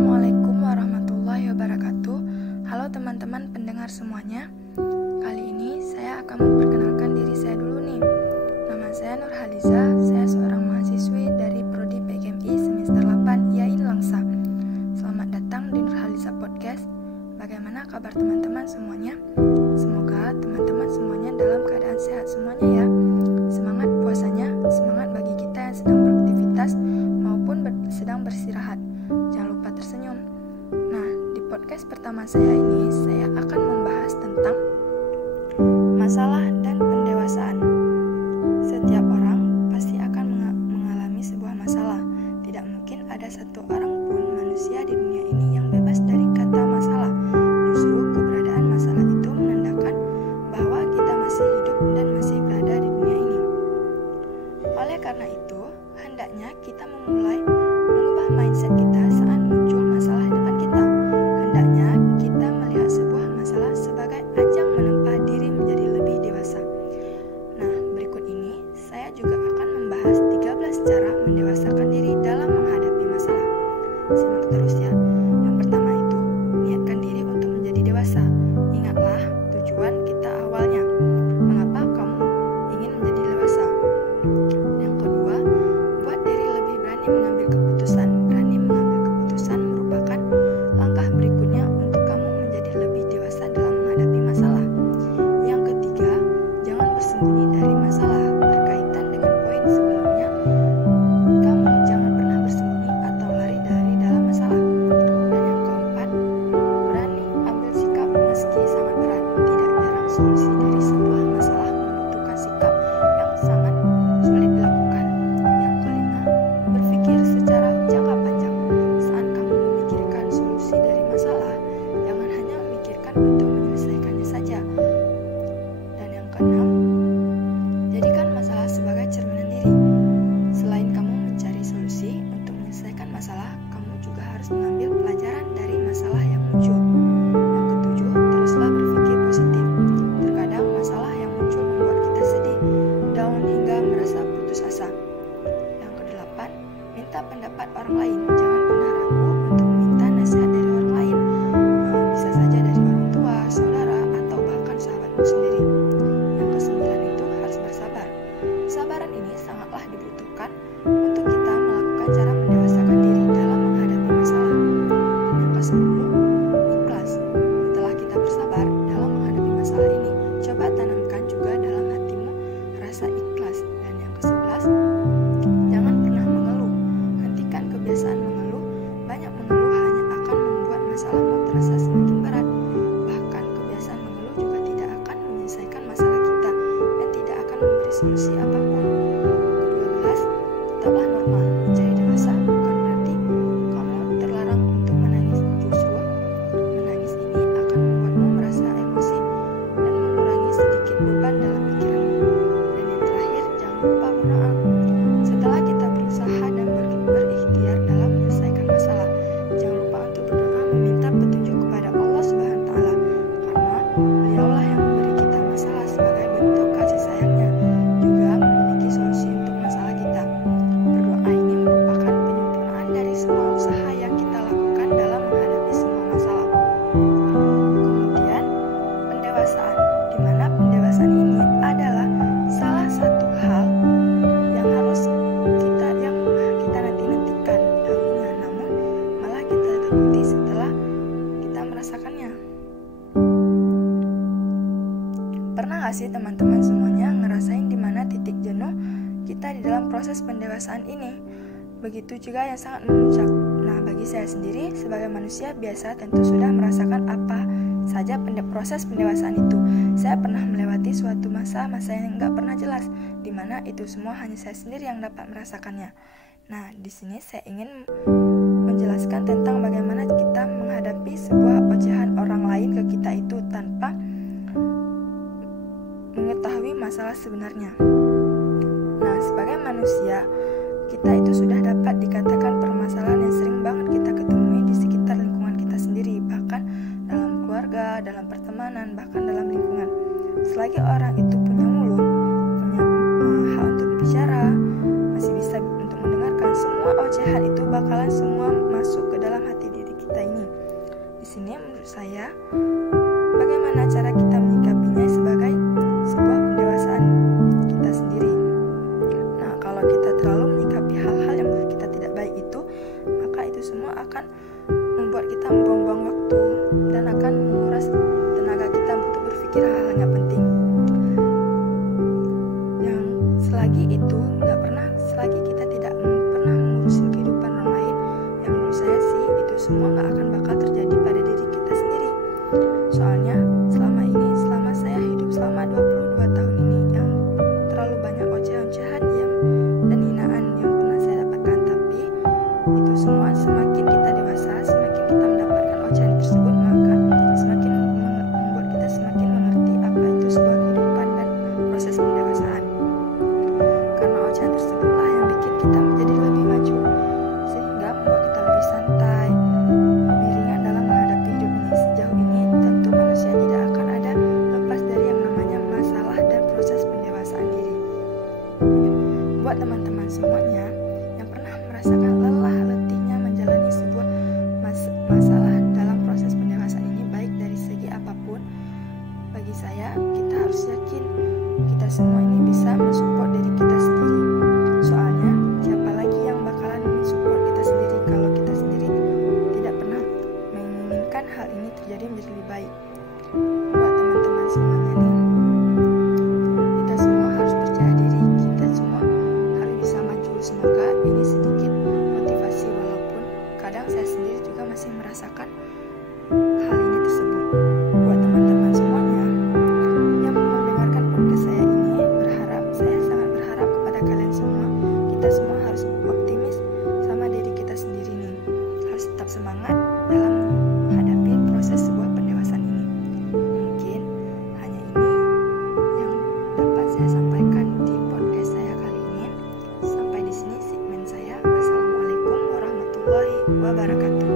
Assalamualaikum warahmatullahi wabarakatuh. Halo teman-teman pendengar semuanya. Kali ini saya akan memperkenalkan diri saya dulu nih. Nama saya Nurhaliza, saya seorang mahasiswi dari Prodi PGMI semester 8 IAIN Langsa. Selamat datang di Nurhaliza Podcast. Bagaimana kabar teman-teman semuanya? Semoga teman-teman semuanya dalam keadaan sehat semuanya ya. Semangat puasanya, semangat bagi kita yang sedang beraktivitas maupun sedang beristirahat. Jangan lupa tersenyum. Nah, di podcast pertama saya ini, saya akan membahas tentang masalah dan pendewasaan. Setiap orang pasti akan mengalami sebuah masalah. Tidak mungkin ada satu orang pun manusia di dunia ini yang bebas dari kata masalah. Justru keberadaan masalah itu menandakan bahwa kita masih hidup dan masih berada di dunia ini. Oleh karena itu, hendaknya kita memulai mengubah mindset kita saat muncul masalah di depan kita. Hendaknya kita melihat sebuah masalah sebagai ajang menempa diri menjadi lebih dewasa. Nah, berikut ini saya juga akan membahas 13 cara mendewasakan diri dalam menghadapi masalah. Simak terus ya. Yang pertama itu, niatkan diri untuk menjadi dewasa. Ingatlah tujuan kita awalnya. Mengapa kamu ingin menjadi dewasa? Yang kedua, buat diri lebih berani mengambil keputusan. Berani mengambil keputusan merupakan langkah berikutnya untuk kamu menjadi lebih dewasa dalam menghadapi masalah. Yang ketiga, jangan bersembunyi dari masalah. Berkaitan dengan poin sebelumnya, kamu jangan pernah bersembunyi atau lari dari dalam masalah. Dan yang keempat, berani ambil sikap meski sangat berat. Tidak jarang solusi dari sebuah masalah membutuhkan sikap yang sangat sulit dilakukan. Yang kelima, berpikir secara jangka panjang. Saat kamu memikirkan solusi dari masalah, jangan hanya memikirkan untuk menyelesaikannya saja. Dan yang keenam, jadikan masalah sebagai cerminan diri. Selain kamu mencari solusi untuk menyelesaikan masalah, kamu juga harus mengambil pelajaran dari masalah yang muncul. Yang ketujuh, teruslah berpikir positif. Terkadang masalah yang muncul membuat kita sedih, down hingga merasa putus asa. Yang kedelapan, minta pendapat orang lain. Jangan pernah ragu untuk meminta nasihat dari orang lain. Bisa saja dari orang tua, saudara, atau bahkan sahabatmu sendiri. Yang kesembilan itu harus bersabar. Kesabaran ini sangatlah dibutuhkan untuk kita melakukan cara mendewasakan diri dalam menghadapi masalah. Dan yang kesepuluh, ikhlas. Setelah kita bersabar dalam menghadapi masalah ini, coba tanamkan juga dalam hatimu rasa ikhlas. Dan yang kesebelas, jangan pernah mengeluh. Hentikan kebiasaan mengeluh. Banyak mengeluh hanya akan membuat masalahmu terasa semakin berat. Bahkan kebiasaan mengeluh juga tidak akan menyelesaikan masalah kita dan tidak akan memberi solusi apapun. Ke-12, tetaplah normal. Menjadi dewasa bukan berarti kamu terlarang untuk menangis. Justru menangis ini akan membuatmu merasa emosi dan mengurangi sedikit beban dalam pikiranmu. Dan yang terakhir, jangan lupa berdoa. Setelah kita berusaha dan berikhtiar dalam menyelesaikan masalah, jangan lupa untuk berdoa meminta petunjuk kepada Allah Subhanahu wa Ta'ala, karena Beliaulah yang memberi kita masalah sebagai bentuk kasih sayangnya, juga memiliki solusi untuk masalah kita. Berdoa ini merupakan penyempurnaan dari semua usaha yang kita lakukan dalam menghadapi semua masalah. Kemudian, pendewasaan, di mana pendewasaan ini adalah salah satu hal yang harus kita nanti-nantikan dahulunya, namun malah kita takuti setelah kita merasakannya. Pernah gak sih teman-teman semuanya ngerasain di mana titik jenuh kita di dalam proses pendewasaan ini? Begitu juga yang sangat memuncak. Nah, bagi saya sendiri sebagai manusia biasa tentu sudah merasakan apa saja proses pendewasaan itu. Saya pernah melewati suatu masa-masa yang gak pernah jelas, di mana itu semua hanya saya sendiri yang dapat merasakannya. Nah, di sini saya ingin menjelaskan tentang bagaimana kita menghadapi sebuah ocehan orang lain ke kita itu tanpa mengetahui masalah sebenarnya. Nah, sebagai manusia, kita itu sudah dapat dikatakan permasalahan yang sering banget kita ketemui di sekitar lingkungan kita sendiri, bahkan dalam keluarga, dalam pertemanan, bahkan dalam lingkungan. Selagi orang itu punya mulut, punya hak untuk berbicara, masih bisa untuk mendengarkan, semua ocehan itu bakalan semua masuk ke dalam hati diri sini menurut saya bagaimana cara kita menyikapinya sebagai sebuah pendewasaan kita sendiri. Nah, kalau kita terlalu menyikapi hal-hal yang menurut kita tidak baik itu, maka itu semua akan membuat kita membuang-buang waktu dan akan menguras tenaga kita untuk berpikir hal-hal yang gak penting. Yang selagi kita tidak pernah mengurusin kehidupan orang lain, yang menurut saya sih itu semua gak akan bakal terjadi pada diri kita sendiri. Soalnya selama saya hidup selama 22 tahun ini, yang terlalu banyak ocehan-ocehan dan hinaan yang pernah saya dapatkan. Tapi itu semua semakin kita dewasa, semakin kita mendapatkan ocehan tersebut, maka semakin membuat kita semakin mengerti apa itu sebuah kehidupan dan proses pendewasaan. Karena ocehan tersebutlah yang bikin kita menjadi lebih maju, sehingga membuat kita lebih santai, lebih ringan dalam menghadapi hidup ini. Sejauh ini tentu manusia tidak akan ada lepas dari yang namanya masalah dan proses pendewasaan diri. Buat teman-teman semuanya yang pernah merasakan lelah letihnya menjalani sebuah masalah dalam proses pendewasaan ini, baik dari segi apapun, bagi saya kita harus yakin kita semua ini bisa mensupport diri kita sendiri. Soalnya siapa lagi yang bakalan mensupport kita sendiri kalau kita sendiri tidak pernah menginginkan hal ini terjadi menjadi lebih baik. Buat teman-teman semuanya nih, kita semua harus percaya diri, kita semua harus bisa maju. Semoga ini sedikit motivasi, walaupun kadang saya sendiri juga masih merasakan hal ini tersebut. Buat teman-teman semuanya yang mendengarkan podcast saya ini, saya sangat berharap kepada kalian semua, kita semua harus optimis sama diri kita sendiri nih. Harus tetap semangat dalam menghadapi proses sebuah pendewasaan ini. Mungkin hanya ini yang dapat saya sampaikan di podcast saya kali ini. Sampai di sini segmen saya. Assalamualaikum warahmatullahi wabarakatuh.